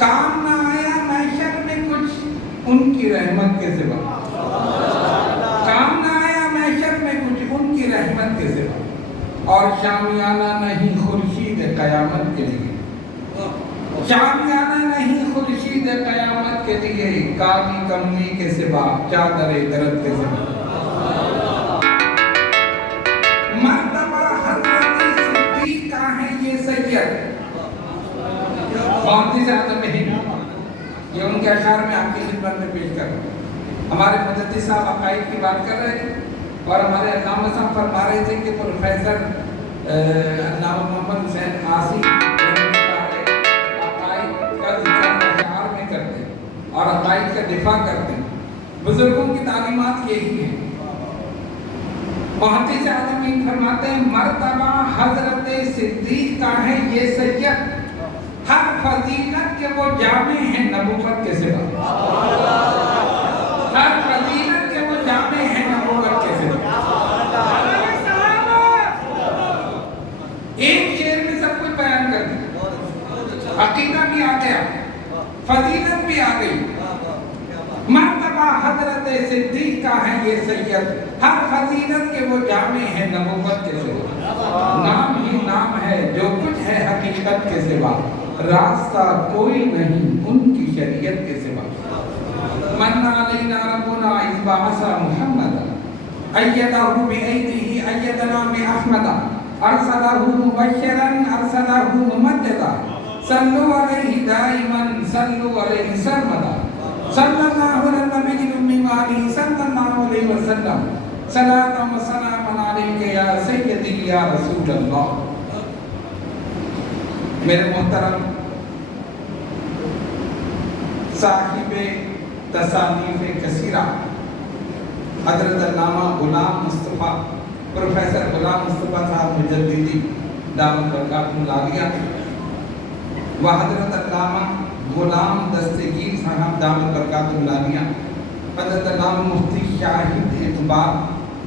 کام نہ آیا محشر میں کچھ ان کی رحمت کے سوا، کام نہ آیا محشر میں کچھ ان کی رحمت کے سوا، اور شامیانہ نہیں خورشید قیامت کے لیے، شامیانہ نہیں خورشید قیامت کے لیے، کالی کملی کے سوا، چادر درد کے سوا۔ مرتبہ حضرت صدیق کا ہے یہ سید، بہت ہی زیادہ نہیں، یہ ان کے اشعار میں آپ کی خدمت میں پیش کر رہا ہوں۔ ہمارے مجدد صاحب عقائد کی بات کر رہے تھے اور ہمارے علامہ صاحب فرما رہے تھے کہ پروفیسر علامہ محمد حسین عاصی عقائد کا ذکر اشعار میں کرتے ہیں اور عقائد کا دفاع کرتے ہیں۔ بزرگوں کی تعلیمات یہی ہیں۔ محدث عالمین فرماتے ہیں مرتبہ حضرت صدیق کا ہے یہ سید، ہر فضیلت کے وہ جامع ہیں نبوت کے سوا، ہر فضیلت کے وہ جامع ہیں نبوت کے سوا۔ ایک شعر میں سب کچھ بیان کر دیا، عقیدہ بھی آ گیا، فضیلت بھی آ گئی۔ مرتبہ حضرت صدیق کا ہے یہ سید، ہر فضیلت کے وہ جامع ہیں نبوت کے سوا، نام ہی نام ہے جو کچھ ہے حقیقت کے سوا، راستہ کوئی نہیں ان کی شریعت کے سوا۔ من علینا ربنا اذ بعث محمدا ایدہ بایدہ ایدنا باحمدا ارسلہ مبشرا ارسلہ ممجدا صلوا علیہ دائما صلوا علیہ سرمدا صلی اللہ علی النبی الامی وآلہ صلی اللہ علیہ وسلم صلاۃ و سلام علیک یا سیدی یا رسول اللہ۔ میرے محترم صاحب تصانیف کثیرہ حضرت علامہ غلام مصطفیٰ پروفیسر غلام مصطفیٰ صاحب مجددی دامت برکاتہ العالیہ و حضرت علامہ غلام دستگیر صاحب دامت برکاتہ العالیہ، حضرت علامہ مفتی شاہد اقبال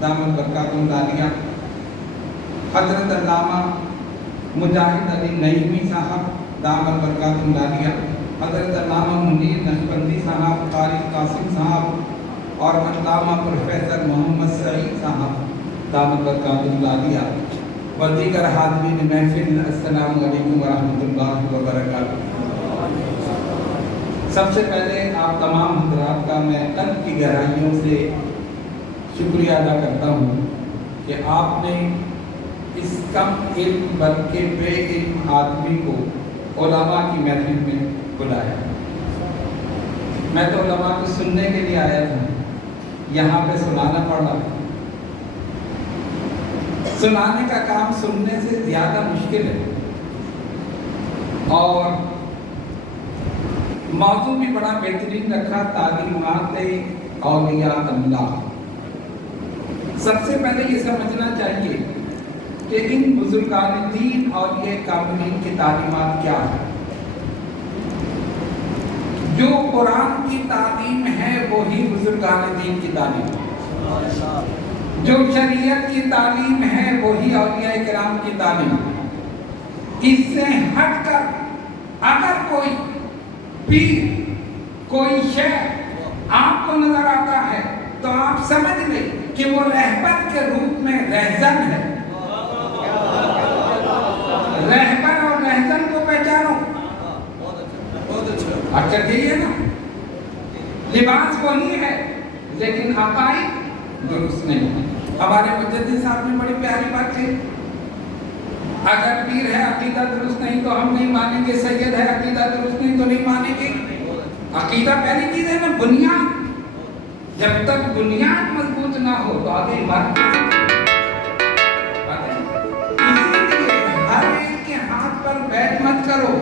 دامت برکاتہ العالیہ، حضرت علامہ مجاہد علی نعیمی صاحب دامت برکاتہ العالیہ، حضرت علامہ منیر نقشبندی صاحب، قاری قاسم صاحب اور علامہ پروفیسر محمد سعید صاحب دامت برکاتہ العالیہ و دیگر حاضرین محفل، السلام علیکم ورحمۃ اللہ وبرکاتہ۔ سب سے پہلے آپ تمام حضرات کا میں قلب کی گہرائیوں سے شکریہ ادا کرتا ہوں کہ آپ نے اس کم علم بلکہ بے علم آدمی کو علماء کی محفل میں بلایا۔ میں تو علماء کو سننے کے لیے آیا تھا، یہاں پہ سنانا پڑا۔ سنانے کا کام سننے سے زیادہ مشکل ہے، اور موضوع بھی بڑا بہترین رکھا، تعلیمات اولیاء اللہ۔ سب سے پہلے یہ سمجھنا چاہیے کہ ان بزرگان دین اور یہ کاملین کی تعلیمات کیا ہے۔ جو قرآن کی تعلیم ہے وہی بزرگان دین کی تعلیم ہے، جو شریعت کی تعلیم ہے وہی اولیاء کرام کی تعلیم ہے۔ اس سے ہٹ کر اگر کوئی پیر، کوئی شیخ آپ کو نظر آتا ہے تو آپ سمجھ لیں کہ وہ رہبر کے روپ میں رہزن ہے۔ رہبر اور رہزن کو پہچانو۔ اچھا یہی ہے نا، لباس وہی ہے لیکن عقائد درست نہیں۔ ہمارے مجدد صاحب نے بڑی پیاری بات کی، اگر پیر ہے عقیدہ درست نہیں تو ہم نہیں مانیں گے، سید ہے عقیدہ درست نہیں تو نہیں مانیں گے۔ عقیدہ پہلی چیز ہے نا، بنیاد۔ جب تک بنیاد مضبوط نہ ہو تو آگے عمارت اسی لیے ہر ایک کے ہاتھ پر بیٹھ مت کرو،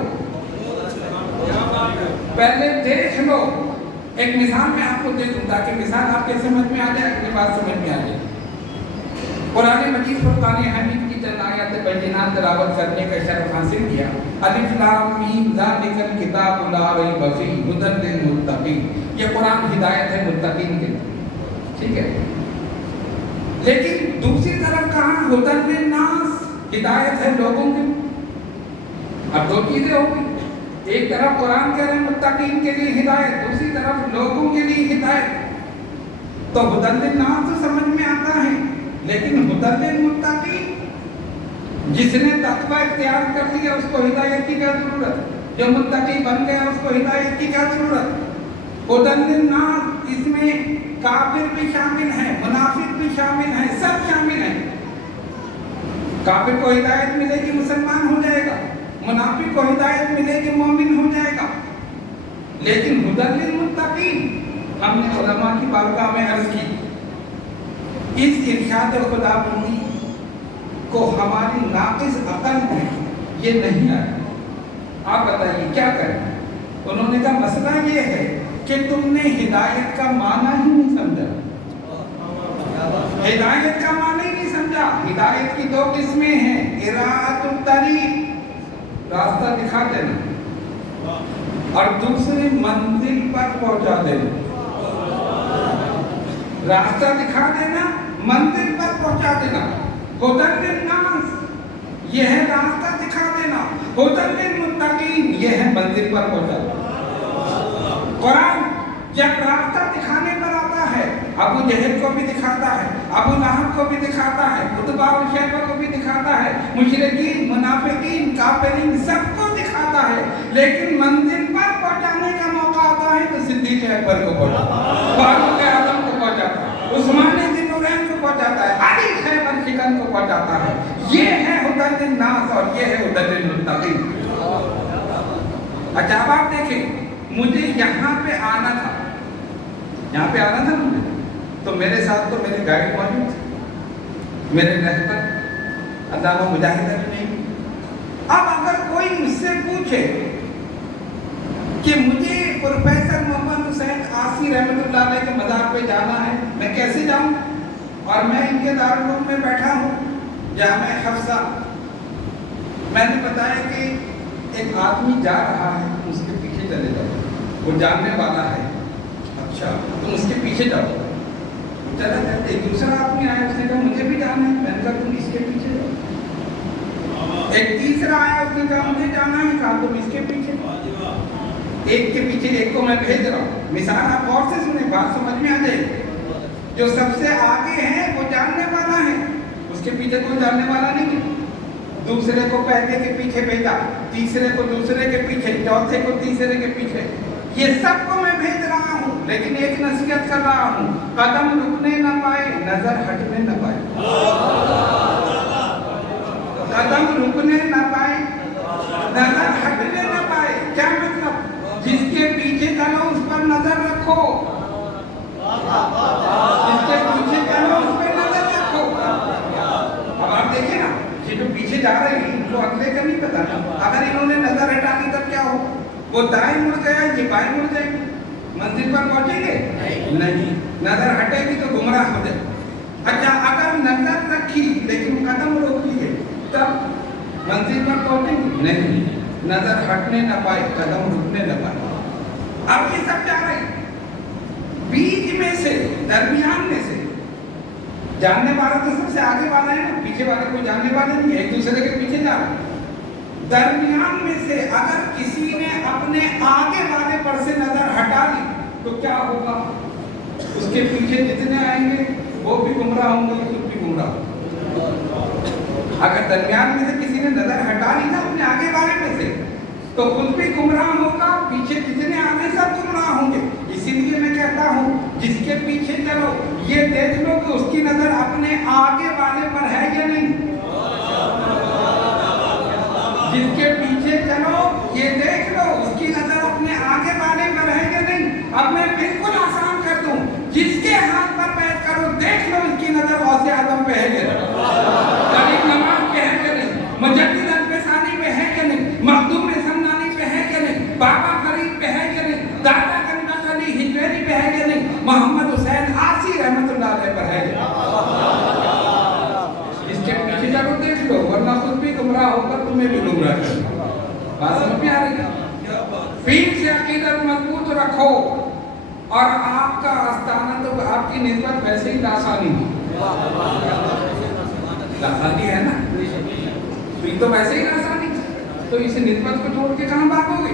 پہلے دیکھ لو۔ ایک مثال میں آپ کو دے دوں تاکہ مثال آپ کے سمجھ میں آ جائے، اگلی بات سمجھ میں آ جائے۔ قرآن مجید فرقان حمید کی چند آیات بینات تلاوت کرنے کا شرف حاصل کیا۔ الف لام میم ذالک الکتاب لا ریب فیہ ھدی للمتقین، یہ قرآن ہدایت ہے متقین کے لیے، ٹھیک ہے۔ لیکن دوسری طرف کہاں ھدی للناس، ہدایت ہے لوگوں کے۔ اب دو چیزیں ہوگی، ایک طرف قرآن کہہ رہے ہیں متقین کے لیے ہدایت، دوسری طرف لوگوں کے لیے ہدایت. تو ہدی للناس تو سمجھ میں آتا ہے، لیکن ہدی للمتقین، جس نے تقوی اختیار کر لیا اس کو ہدایت کی کیا ضرورت؟ جو متقی بن گیا اس کو ہدایت کی کیا ضرورت؟ ہدی للناس اس میں کافر بھی شامل ہے، منافق بھی شامل ہے، سب شامل ہیں. کافر کو ہدایت ملے گی مسلمان ہو جائے گا، منافق کو ہدایت ملے گی مومن ہو جائے گا. لیکن ہدی للمتقین ہم نے علماء کی بارگاہ میں عرض کی، اس ارشاد خدا بندی کو ہماری ناقص عقل میں یہ نہیں آیا. آپ بتائیے کیا کریں؟ انہوں نے کہا مسئلہ یہ ہے کہ تم نے ہدایت کا معنی ہی نہیں سمجھا. ہدایت کا معنی ہی نہیں سمجھا. ہدایت کی دو قسمیں ہیں، اراۃ الطریق، راستہ دکھا دینا، اور دوسری منزل پر پہنچا دینا. راستہ دکھا دینا، منزل پر پہنچا دینا. ہدی للناس یہ ہے راستہ دکھا دینا، ہدی للمتقین یہ ہے منزل پر پہنچا دینا. قرآن جب راستہ دکھانے پر آتا ہے، ابو جہل کو بھی دکھاتا ہے، ابو لہب کو بھی دکھاتا ہے، عتبہ اور شیبہ کو بھی دکھاتا ہے، مشرکین، منافقین، کافرین سب کو دکھاتا ہے. لیکن منزل پر پہنچانے کا موقع آتا ہے تو صدیق اکبر کو پہنچاتا ہے، فاروق اعظم کو پہنچاتا ہے، عثمان ذی النورین کو پہنچاتا ہے، علی خیبر شکن کو پہنچاتا ہے. یہ ہے ہدی للناس اور یہ ہے ہدی للمتقین. اچھا اب آپ دیکھیں، مجھے یہاں پہ آنا تھا، یہاں پہ آنا تھا مجھے، تو میرے ساتھ تو میرے گائیڈ موجود تھے، میرے رہبر علامہ مجاہد علی نہیں. اب اگر کوئی مجھ سے پوچھے کہ مجھے پروفیسر محمد حسین عاصی رحمۃ اللہ علیہ کے مزار پہ جانا ہے، میں کیسے جاؤں؟ اور میں ان کے دارالعلوم میں بیٹھا ہوں، جامع حفصہ. میں نے بتایا کہ ایک آدمی جا رہا ہے، اس کے پیچھے چلے جاؤ، وہ جاننے والا ہے. اچھا تم اس کے پیچھے جاؤ. چلا جاتے. ایک دوسرا آدمی آیا، اس نے کہا مجھے بھی جانا ہے. میں نے کہا تم اس کے پیچھے جاؤ. ایک تیسرا آیا، اس نے کہا مجھے جانا ہے. کہا تم اس کے پیچھے. ایک کے پیچھے ایک کو میں بھیج رہا ہوں. مثال آپ غور سے سنیں، بات سمجھ میں آ جائے. جو سب سے آگے ہے وہ جاننے والا ہے، اس کے پیچھے کوئی جاننے والا نہیں ہے. دوسرے کو پہلے کے پیچھے بھیجا، تیسرے کو دوسرے کے پیچھے، چوتھے کو تیسرے کے پیچھے. یہ سب کو میں بھیج رہا ہوں، لیکن ایک نصیحت کر رہا ہوں، قدم رکنے نہ پائے، نظر ہٹنے نہ پائے. قدم رکنے نہ پائے، نظر ہٹنے نہ پائے. کیا مطلب؟ جس کے پیچھے چلو اس پر نظر رکھو، جس کے پیچھے چلو اس پر نظر رکھو. اب آپ دیکھیں نا، یہ جو پیچھے جا رہے ہیں ان کو اگلے کا نہیں پتا. اگر انہوں نے نظر ہٹا دی تب کیا ہو؟ وہ دائیں مڑ گیا، یہ بائیں مڑ جائے گی. منزل پر پہنچیں گے نہیں. نظر ہٹے گی تو گمراہ ہو جائے. اچھا اگر نظر رکھی لیکن قدم روک لیے تب منزل پر پہنچیں گے نہیں. نظر ہٹنے نہ پائے، قدم رکنے نہ پائے. اب یہ سب جا رہے ہیں، بیچ میں سے، درمیان میں سے. جاننے والا تو سب سے آگے والا ہے نا، پیچھے والے کوئی جاننے والا نہیں ہے، ایک دوسرے کے پیچھے جا رہے ہیں. درمیان میں سے اگر کسی نے اپنے آگے والے پر سے نظر ہٹا لی تو کیا ہوگا؟ اس کے پیچھے جتنے آئیں گے وہ بھی گمراہ ہوں گے، خود بھی گمراہ ہوں. اگر درمیان میں سے کسی نے نظر ہٹا لی نا اپنے آگے والے میں سے تو خود بھی گمراہ ہوگا، پیچھے جتنے آگے سب گمراہ ہوں گے. اسی لیے میں کہتا ہوں جس کے پیچھے چلو یہ دیکھ لو کہ اس کی نظر اپنے آگے والے پر ہے یا نہیں. جس کے پیچھے چلو یہ دیکھ لو اس کی نظر اپنے آگے والے پر ہے یا نہیں. اب میں بالکل آسان کر دوں، جس کے ہاتھ پر بیٹھ کرو دیکھ لو اس کی نظر غوث اعظم پہ ہے یا نہیں، غریب نواز پہ ہے یا نہیں، مجدد الفسانی پہ ہے یا نہیں، مخدوم سمنانی پہ ہے یا نہیں، بابا فرید پہ ہے یا نہیں، دادا گنج علی ہجویری پہ ہے یا نہیں، محمد حسین عاصی رحمۃ اللہ علیہ پر ہے یا نہیں. اس کے پیچھے چلو دیکھ لو، ورنہ خود بھی گمراہ ہو کر تمہیں بھی گمراہ کرنا. بات سمجھ میں آ رہی ہے؟ پیر سے عقیدت مضبوط رکھو اور آپ کا آستانہ تو آپ کی نسبت ویسے ہی لاسانی ہے. لاسانی ہے نا، پیر تو ویسے ہی لاسانی، تو اس نسبت کو چھوڑ کے کہاں بھاگو گے؟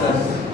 10।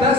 10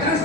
10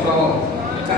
100।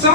100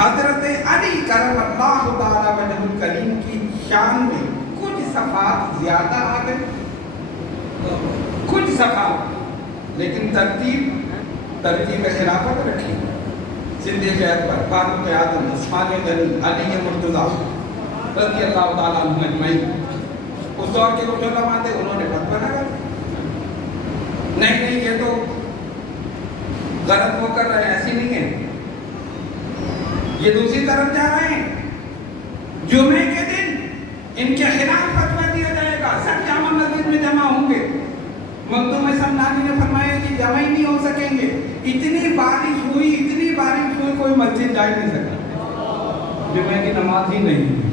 حضرت علی کرم اللہ تعالیٰ وجہ الکریم کی شان میں کچھ صفحات زیادہ آ گئے، کچھ صفحات، لیکن ترتیب خلافت رکھی۔ صدیق اکبر، فاروق اعظم، عثمان غنی، علی مرتضیٰ رضی اللہ تعالیٰ عنہ اجمعین۔ اس دور کے کچھ علماء تھے، انہوں نے فتویٰ لگا نہیں یہ تو غلط وہ کر رہے ہیں، ایسی نہیں ہے، یہ دوسری طرف جا رہے ہیں، جمعے کے دن ان کے خلاف فتویٰ دیا جائے گا، سب جامع مسجد میں جمع ہوں گے۔ مخدوم سمنانی نے فرمایا کہ جمع ہی نہیں ہو سکیں گے، اتنی بارش ہوئی کوئی مسجد جا ہی نہیں سکا، جمعے کی نماز ہی نہیں۔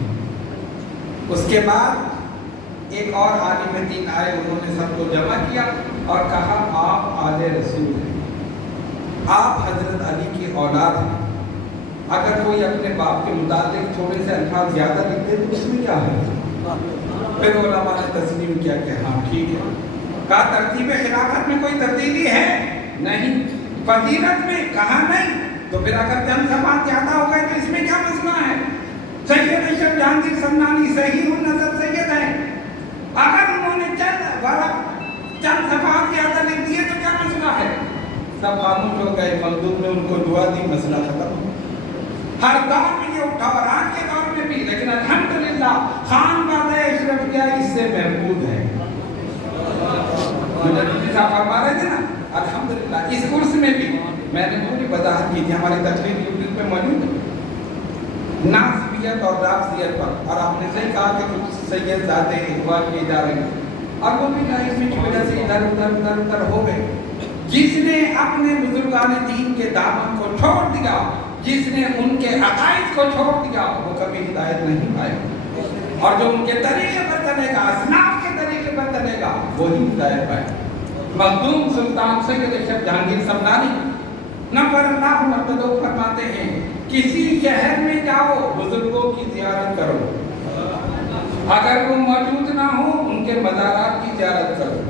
اس کے بعد ایک اور عالم دین آئے، انہوں نے سب کو جمع کیا اور کہا آپ آل رسول ہیں، آپ حضرت علی کی اولاد ہیں، اگر کوئی اپنے باپ کے متعلق تھوڑے سے الفاظ زیادہ لکھ دے تو اس میں کیا ہے؟ پھر علماء نے تسلیم کیا کہ ہاں ٹھیک ہے۔ کہا ترتیب خلافت میں کوئی تبدیلی ہے؟ نہیں۔ فضیلت میں؟ کہا نہیں۔ تو پھر اگر چند صفحات زیادہ ہو گئے تو اس میں کیا مسئلہ ہے؟ سید اشرف جہانگیر سمنانی صحیح النسب سید ہیں، اگر انہوں نے چند صفحات زیادہ لکھ دیے تو کیا مسئلہ ہے؟ سب خاموش ہو گئے، مخدوم نے ان کو دعا دی، مسئلہ ختم۔ ہر دور میں یہ اٹھا اور آج کے دور میں بھی، لیکن الحمدللہ خانوادہ اشرفیہ اس سے محفوظ ہے۔ مجددی صاحب فرما رہے تھے نا، الحمدللہ اس عرس میں بھی میں نے پوری وضاحت کی تھی، ہماری تقریر یوٹیوب پہ موجود ہے، ناصبیت اور رافضیت پر، اور آپ نے صحیح کہا کہ کچھ سید زادے اغوا کیے جا رہے ہیں، اور وہ بھی لائزمی کی وجہ سے ادھر ہو گئے۔ جس نے اپنے بزرگان دین کے دامن کو چھوڑ دیا، جس نے ان کے عقائد کو چھوڑ دیا، وہ کبھی ہدایت نہیں پائے، اور جو ان کے طریقے پر چلے گا، اسلاف کے طریقے پر چلے گا، وہی ہدایت پائے۔ مخدوم سلطان سید اشرف جہانگیر سمنانی نفر اللہ مرتضی فرماتے ہیں، کسی شہر میں جاؤ بزرگوں کی زیارت کرو، اگر وہ موجود نہ ہو ان کے مزارات کی زیارت کرو،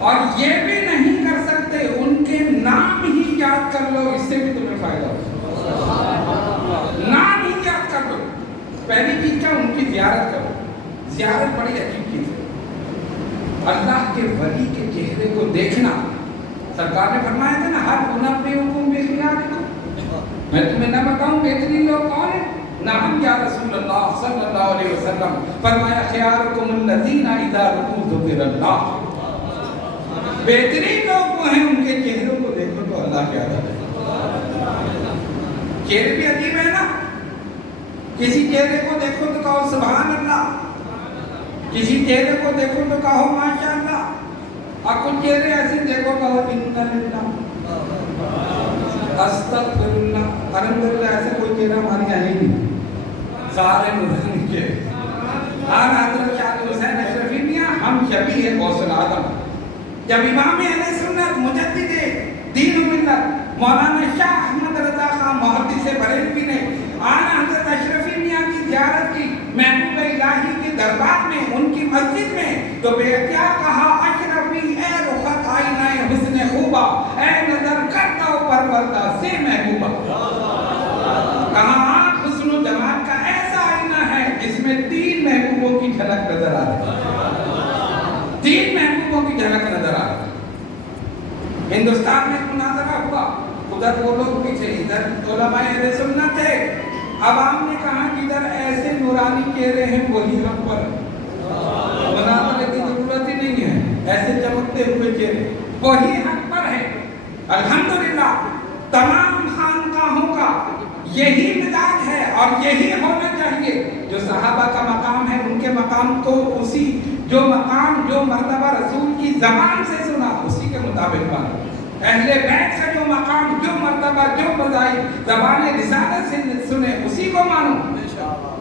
اور یہ بھی نہیں کر سکتے ان کے نام ہی یاد کر لو، اس سے بھی تمہیں فائدہ ہو، نام ہی یاد کر لو۔ پہلی چیز کیا؟ ان کی زیارت کرو۔ زیارت بڑی عجیب چیز ہے، اللہ کے ولی کے چہرے کو دیکھنا۔ سرکار نے فرمایا تھا نا، ہر انبئکم بخیارکم، میں تمہیں نہ بتاؤں بہترین لوگ کون ہیں؟ نعم یا رسول اللہ صلی اللہ علیہ وسلم، فرمایا خیارکم الذین اذا رؤوا ذکر اللہ، بہترین لوگ وہ ہیں ان کے چہروں کو دیکھو تو اللہ کی یاد آئے۔ چہرے بھی عجیب ہے نا، کسی چہرے کو دیکھو تو کہو سبحان اللہ، کسی چہرے کو دیکھو تو کہو ماشاءاللہ، اور کچھ چہرے ایسے دیکھو کہو انا للہ استغفر اللہ۔ الحمدللہ ایسا کوئی چہرہ ہمارے یہاں ہی نہیں، سارے نورانی کے۔ ہر حضرت شاہ حسین اشرفی میاں ہم شبیہ غوث العظم۔ جب امام اہل سنت مجدد دین و ملت مولانا شاہ احمد رضا خان محدث بریلوی نے اعلیٰ حضرت اشرفی میاں کی زیارت کی محبوب الہی کے دربار میں، ان کی مسجد میں، تو بے اختیار کہا اشرفی اے رخت آئینہ حسن خوبہ، اے نظر کرتا و پرورتا سے محبوبہ۔ کہا آنکھ حسن و جمال کا ایسا آئینہ ہے جس میں 3 محبوبوں کی جھلک نظر آ رہی ہے، 3 محبوبوں کی جھلک نظر آ رہی ہے۔ ہندوستان میں مناظرہ ہوا، ادھر وہ لوگ پیچھے، ادھر علماء اہل سنت تھے، عوام نے کہا جدھر ایسے نورانی چہرے ہیں وہی حق پر، مناظرے کی ضرورت ہی نہیں ہے، ایسے چمکتے ہوئے چہرے وہی حق پر ہے۔ الحمدللہ تمام خانقاہوں کا یہی مزاج ہے اور یہی ہونا چاہیے، جو صحابہ کا مقام ہے ان کے مقام کو اسی جو مقام جو مرتبہ رسول کی زبان سے سنا اسی کے مطابق مانو، اہل بیت کا جو مقام جو مرتبہ جو بزائی زبان رسالت سے سنے اسی کو مانو۔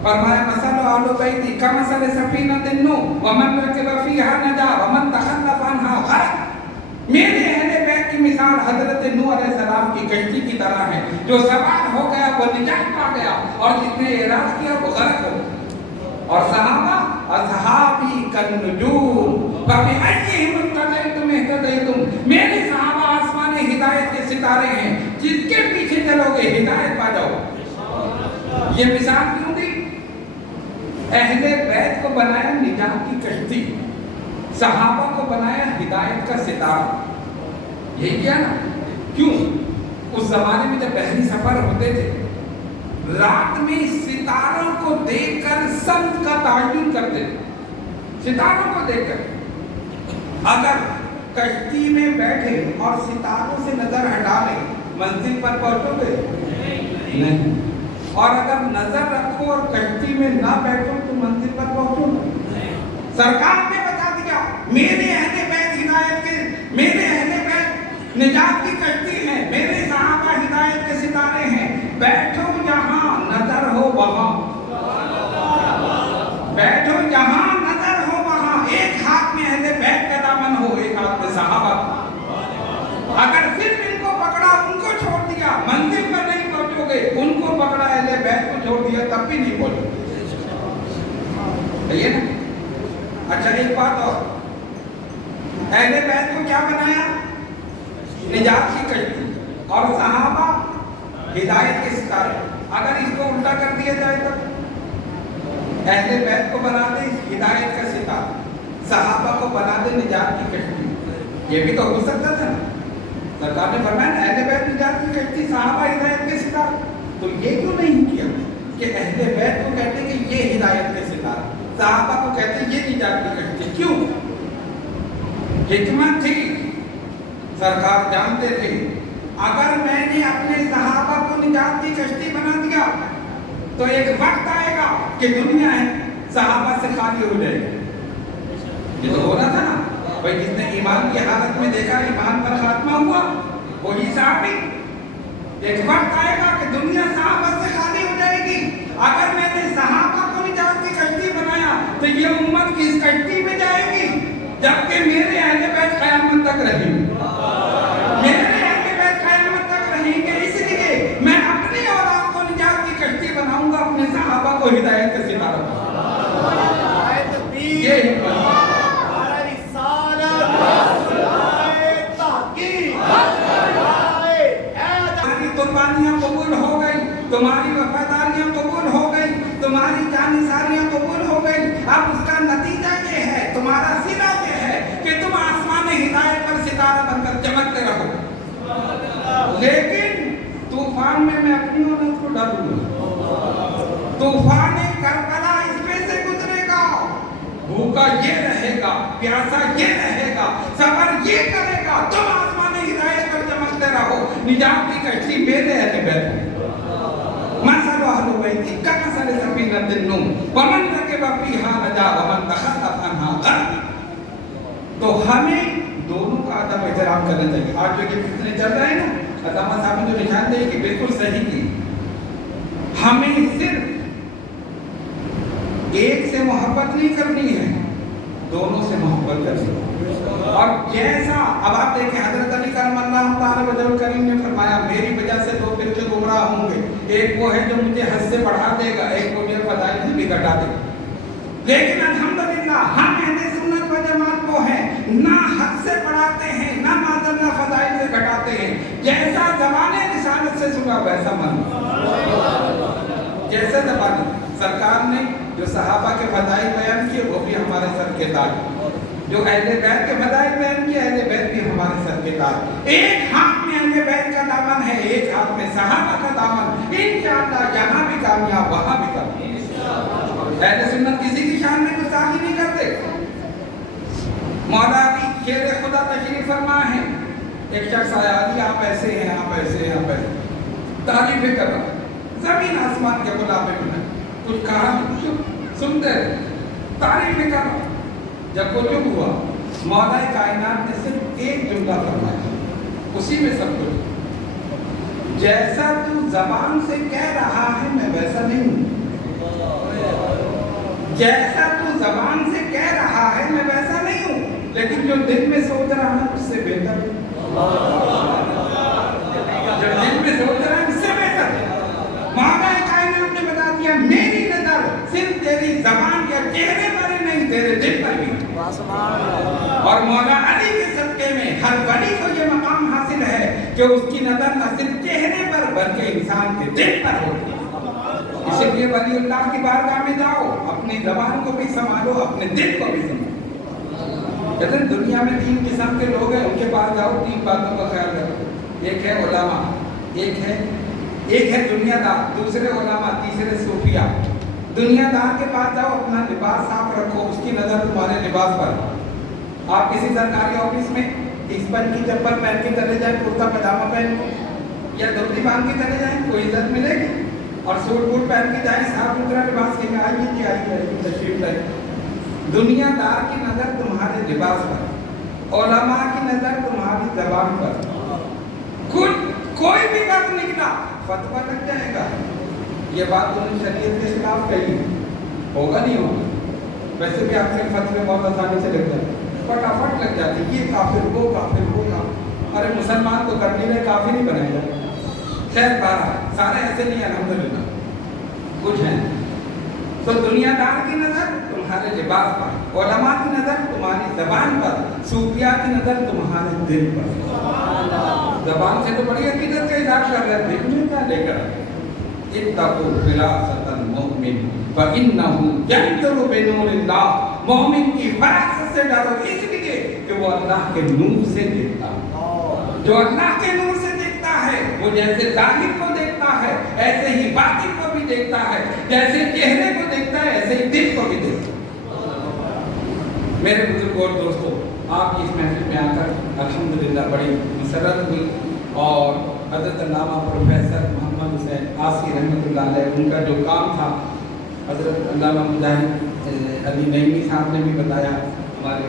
فرمایا مثل اہل بیتی کمثل سفینۃ نوح ومن رکب فیہا نجا ومن تخلف عنہا غرق، میرے اہل بیت کی مثال حضرت نوح علیہ السلام کی کشتی کی طرح ہے، جو سوار ہو گیا وہ نجات پا گیا اور جس نے اعراض کیا وہ غرق ہو گیا۔ اور صحابہ اصحابی کالنجوم فبأیہم اقتدیتم اہتدیتم، میرے صحابہ آسمان ہدایت کے ستارے ہیں، جس کے پیچھے چلو گے ہدایت پا جاؤ۔ یہ مثال کیوں دی؟ اہل بیت کو بنایا نجات کی کشتی، صحابہ کو بنایا ہدایت کا ستارہ. یہی کیا نا؟ کیوں؟ اس زمانے میں جب بحری سفر ہوتے تھے، رات میں ستاروں کو دیکھ کر سمت کا تعین کرتے تھے. ستاروں کو دیکھ کر اگر کشتی میں بیٹھے اور ستاروں سے نظر ہٹا لیں منزل پر پہنچو گے؟ نہیں. اور اگر نظر رکھو اور کشتی میں نہ بیٹھو تو منزل پر پہنچو گے؟ سرکار نے بتا دیا میرے اہل بیت ہدایت کے، میرے اہل بیت نجات کی کشتی ہے، میرے صحابہ ہدایت کے ستارے ہیں. بیٹھو جہاں نظر ہو وہاں، بیٹھو جہاں نظر ہو وہاں. ایک ہاتھ میں اہل بیت کا دامن ہو، ایک ہاتھ میں صحابہ. اگر صرف ان کو پکڑا، ان کو چھوڑ دیا، منزل پر نہیں پہنچو گے. ان کو پکڑا، اہل بیت کو چھوڑ دیا، تب بھی نہیں پہنچو گے. صحیح ہے نا؟ اچھا ایک بات اور، اہل بیت کو کیا بنایا؟ نجات کی کشتی، اور صحابہ ہدایت کے ستارے. اگر اس کو الٹا کر دیا جائے تو اہل بیت کو بنا دے ہدایت کا ستارہ، صحابہ کو بنا دے نجات کی کشتی. یہ بھی تو ہو سکتا تھا نا. سرکار نے فرمایا نا اہل بیت نجات کی کشتی، صحابہ ہدایت کے ستارے. تو یہ کیوں نہیں کیا کہ اہل بیت کو کہتے کہ یہ ہدایت کے ستارے، صحابہ کو کہتے یہ نجات کی کشتی؟ کیوں؟ حکمت تھی. سرکار جانتے تھے اگر میں نے اپنے صحابہ کو نجات کی کشتی بنا دیا تو ایک وقت آئے گا کہ دنیا ہے صحابہ سے خالی ہو جائے گی. یہ تو ہونا تھا نا بھائی. جس نے ایمان کی حالت میں دیکھا ایمان پر خاتمہ ہوا وہی صحابی. ایک وقت آئے گا کہ دنیا صحابہ سے خالی ہو جائے گی. اگر میں نے صحابہ کو نجات کی کشتی بنایا تو یہ امت کس کشتی میں جائے گی؟ جبکہ میرے اہل بیت قیامت تک رہیں گے. میرے اہل بیت قیامت تک رہیں گے. اس لیے میں اپنی اولاد کو نجات کی کشتی بناؤں گا، اپنے صحابہ کو ہدایت کا ستارہ بناؤں گا. یہ حکمت قربانیاں قبول ہو گئی، تمہاری وفاداریاں قبول ہو گئی، تمہاری جانثاریاں قبول ہو گئی. اب اس کا نتیجہ یہ ہے، تمہارا صلہ یہ ہے کہ تم آسمان ہدایت پر ستارہ بن کر چمکتے رہو. لیکن طوفان میں اپنی اولاد کو ڈالوں گا. طوفان کربلا اس پہ سے گزرے گا، بھوکا یہ رہے گا، پیاسا یہ رہے گا، صبر یہ کرے گا. تم آسمان ہدایت پر چمکتے رہو. نجات کی کشتی میرے اہل بیت ہے. مثل اہل بیتی کمثل سفینۃ نوح ومن رکب فیہا نجا ومن تخلف عنہا غرق. تو ہمیں دونوں کا ادب احترام کرنا چاہیے. آج جو یہ فتنے چل رہے ہیں نا، علامہ صاحب نے جو نشاندہی کی بالکل صحیح کی. ہمیں صرف ایک سے محبت نہیں کرنی ہے، دونوں سے محبت کرنی ہے. اور جیسا اب آپ دیکھیں حضرت علی کرم اللہ تعالی وجہ الکریم نے فرمایا میری وجہ سے دو فرقے گمراہ ہوں گے. ایک وہ ہے جو مجھے حد سے بڑھا دے گا، ایک مجھے فضائل سے بھی گھٹا دے گا. لیکن الحمدللہ ہم اہل سنت و جماعت وہ ہیں، نہ حد سے بڑھاتے ہیں نہ معذاللہ فضائل سے گھٹاتے ہیں. جیسا زمانے رسالت سے سنا ویسا من. جیسے زمانے سرکار نے جو صحابہ کے فضائل بیان کیے وہ بھی ہمارے سر کے تاج، جو اہل بیت کے فضائل بیان کیے اہل بیت بھی ہمارے سر کے تاج. ایک ہاتھ میں اہل بیت کا دامن ہے، ایک ہاتھ میں صحابہ کا دامن. انشاءاللہ یہاں بھی کامیاب وہاں بھی کامیاب. اہل سنت کسی کی شان میں گستاخی نہیں کرتے. مولا علی شیر خدا تشریف فرما ہے. ایک شخص آیا، علی آپ ایسے ہیں، آپ ایسے ہیں، آپ ایسے. تعریفیں کر رہا، زمین آسمان کے غلامے میں کچھ کہا نہیں، سنتے رہے، تعریفیں کر رہا. جب وہ چپ ہوا مولا کائنات نے صرف ایک جملہ فرمایا، اسی میں سب کچھ. جیسا تو زبان سے کہہ رہا ہے میں ویسا نہیں ہوں. جیسا تو زبان سے کہہ رہا ہے میں ویسا نہیں ہوں، لیکن جو دل میں سوچ رہا ہے اس سے بہتر ہے. جو دل میں سوچ رہا ہے اس سے بہتر ہے. مولا کائنات نے بتا دیا میری نظر صرف تیری زبان یا چہرے پر ہی نہیں، تیرے دل پر بھی. اور مولا علی کے صدقے میں ہر ولی کو یہ مقام حاصل ہے کہ اس کی نظر نہ صرف چہرے پر بلکہ انسان کے دل پر ہوتی ہے. اس لیے ولی اللہ کی بارگاہ میں جاؤ، اپنی زبان کو بھی سنبھالو، اپنے دل کو بھی سنبھالو۔ کہتے ہیں دنیا میں 3 قسم کے لوگ ہیں، ان کے پاس جاؤ 3 باتوں کا خیال رکھو۔ ایک ہے علماء، ایک ہے دنیا دار، دوسرے علماء، تیسرے صوفیاء۔ دنیا دار کے پاس جاؤ، اپنا لباس صاف رکھو، اس کی نظر تمہارے لباس پر۔ آپ کسی سرکاری آفس میں اسپن کی چپل پہن کے چلے جائیں، کرتا پاجامہ پہن کے یا دھوتی باندھ کے چلے جائیں، کوئی عزت ملے گی؟ اور سوٹ بوٹ پہن کے جائیں، صاف ستھرا لباس کے آئیے جی آئیے تشریف لائیں۔ دنیا دار کی نظر تمہارے لباس پر، علماء کی نظر تمہاری زبان پر۔ کوئی بھی لفظ نکلا فتویٰ لگ جائے گا، یہ بات تم نے شریعت کے خلاف کہی، ہوگا نہیں ہوگا؟ ویسے بھی آپ کے فتوے بہت آسانی سے لگ جاتے، فٹافٹ لگ جاتے، یہ کافر وہ کافر وہ کافر، ارے مسلمان کو کر نہیں رہے، کافر نہیں بنائے گا۔ خیر بارہ سارے ایسے نہیں، الحمدللہ کچھ ہیں۔ تو دنیا دار کی نظر تمہارے لباس پر، علماء کی نظر تمہاری زبان پر، صوفیاء کی نظر تمہارے دل پر۔ زبان سے تو بڑی عقیدت کا اظہار کر رہے ہیں، دل میں کیا لے کر اتقوا فراست المؤمن فإنه ينظر بنور اللہ، مومن کی فراست سے ڈرو، اس لیے کہ وہ اللہ کے نور سے دیکھتا ہے۔ جو اللہ کے نور سے دیکھتا ہے وہ جیسے ظاہر کو دیکھتا ہے ایسے ہی باطن کو بھی دیکھتا ہے، جیسے چہرے کو دیکھتا ہے ایسے ہی دل کو بھی دیکھتا ہے۔ میرے بزرگوں اور دوستوں، آپ کی اس محفل میں آ کر الحمدللہ بڑی مسرت ہوئی، اور حضرت علامہ پروفیسر محمد حسین آسی رحمۃ اللہ علیہ، ان کا جو کام تھا، حضرت علامہ مجاہد علی نعیمی صاحب نے بھی بتایا، ہمارے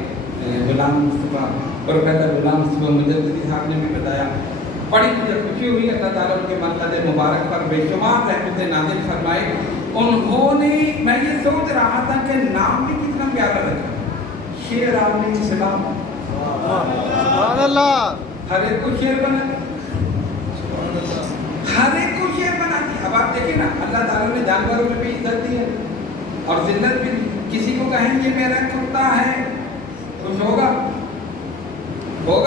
غلام مصطفیٰ پروفیسر غلام مصطفیٰ مجددی صاحب نے بھی بتایا۔ بڑی مجھے خوشی ہوئی، اللہ تعالیٰ ان کے مرکز مبارک پر بے شمار رحمتیں نازل فرمائے۔ انہوں نے، میں یہ سوچ رہا تھا کہ نام بھی کتنا پیارا رکھا، شیر عالم اسلام، سبحان اللہ، ہر ایک کو شیر بنا دیا، ہر ایک کو شیر بنا دیا۔ اب آپ دیکھیں نا، اللہ تعالیٰ نے جانوروں میں بھی عزت دی ہے اور ذلت بھی دی۔ کسی کو کہیں یہ میرا کتا ہے، خوش ہوگا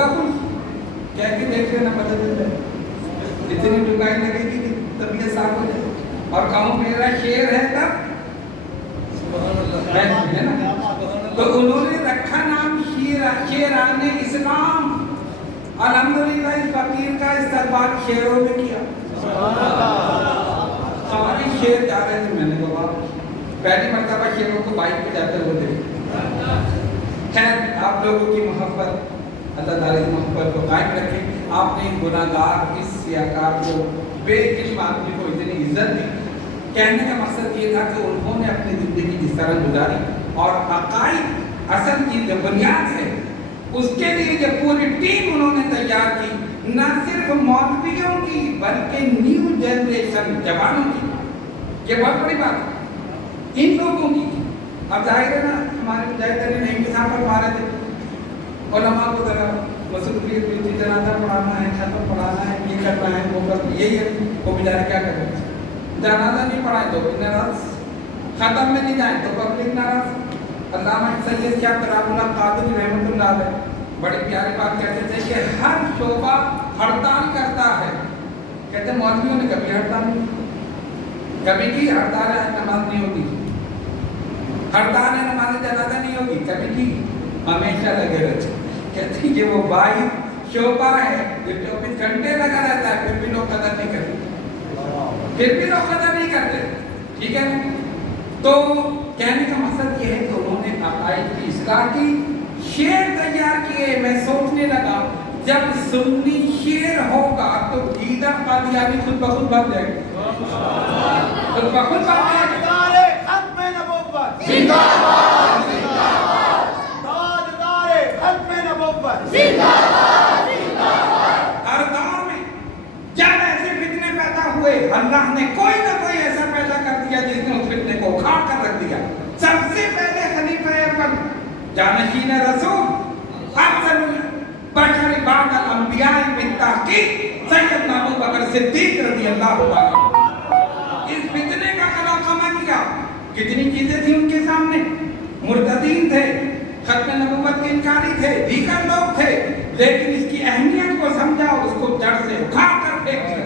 خوش، کہہ کے دیکھ لینا پتہ چل جائے، اتنی ڈکائی لگے گی کہ طبیعت صاف ہو جائے، اور کہوں میرا شیر ہے تب ہے نا۔ تو انہوں نے رکھا نام شیران اسلام۔ الحمدللہ اس فقیر کا استقبال شیروں نے کیا، سارے شیر جا رہے تھے، میں نے کہا پہلی مرتبہ شیروں کو بائک پہ جاتے ہوئے دیکھا۔ خیر آپ لوگوں کی محبت، اللہ تعالیٰ کی محبت کو قائم رکھے۔ آپ نے گناہ گار اس سیاکار کو، بے علم آدمی کو اتنی عزت دی۔ کہنے کا مقصد یہ تھا کہ انہوں نے اپنی زندگی جس طرح گزاری اور عقائد اصل کی جو بنیاد ہے اس کے لیے جو پوری ٹیم انہوں نے تیار کی، نہ صرف مولویوں کی بلکہ نیو جنریشن جوانوں کی، یہ بہت بڑی بات ہے ان لوگوں کی۔ اب ظاہر ہے نا، ہمارے مجاہد علی نعیمی صاحب پر مارے تھے، علماء کو ذرا مصروفیت بھی تھی، جنازہ پڑھانا ہے، ختم پڑھانا ہے، یہ کرنا ہے وہ کرنا، یہی ہے، وہ بیچارے کیا کریں، جنازہ نہیں پڑھائیں تو بھی ناراض، ختم میں نہیں جائیں تو پبلک ناراض۔ علامہ سید شاہ کلام اللہ قادری رحمۃ اللہ علیہ بڑی پیاری بات کہتے تھے کہ ہر شعبہ ہڑتال کرتا ہے، کہتے ہیں مولویوں نے کبھی ہڑتال نہیں، کبھی کی ہڑتال ہے نماز نہیں ہوتی، ہڑتال ہے نماز جنازہ نہیں ہوگی، کبھی کی ہمیشہ لگے رہتے۔ کہتے ہیں کہ وہ واحد شعبہ ہے جو 24 گھنٹے لگا رہتا ہے، پھر بھی لوگ قدر نہیں کرتے، ٹھیک ہے۔ تو کہنے کا مقصد یہ ہے کہ انہوں نے عقائد کی اصلاح کی، شعر تیار کیے۔ میں سوچنے لگا جب سنی شعر ہوگا تو گیدڑ قادیانی خود بخود بن جائے گا، خود بخود بن جائے گا۔ ختم نبوت زندہ باد، زندہ باد، تاجدار ختم نبوت زندہ باد، زندہ باد۔ ہر دور میں جب ایسے فتنے پیدا ہوئے، اللہ نے کوئی نہ کوئی ایسا پیدا کر دیا جس نے اس فتنے کو اکھاڑ کر رکھ دیا۔ سب سے پہلے خلیفہ اول، جانشین رسول، افضل بشر بعد الانبیاء بالتحقیق سیدنا ابوبکر صدیق رضی اللہ عنہ اس فتنے کا قلع خامہ کیا۔ کتنی چیزیں تھیں ان کے سامنے، مرتدین تھے، ختم نبوت کے انکاری تھے، دیگر لوگ تھے، لیکن اس کی اہمیت کو سمجھا، اس کو جڑ سے اکھاڑ کر پھینک دیا۔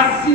80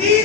30